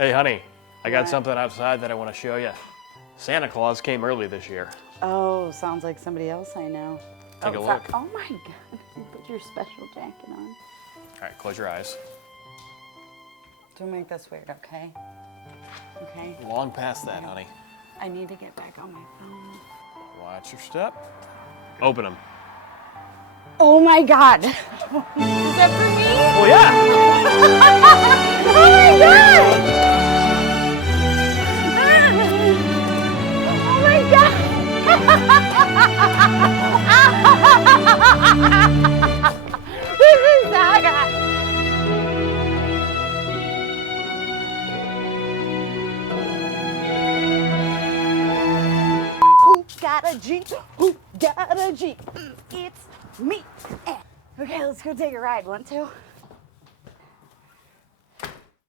Hey, honey, I got What? something outside that I want to show you. Santa Claus came early this year. Oh, sounds like somebody else I know. Take a Oh, look. oh my God, you put your special jacket on. All right, close your eyes. Don't make this weird, okay? Okay? Long past that, honey. I need to get back on my phone. Watch your step. Open them. Oh my God! Is that for me? Well, yeah. Oh my God! Oh my God! This is so good. Who got a Jeep? Who got a Jeep? It's me. Okay, let's go take a ride. Want to?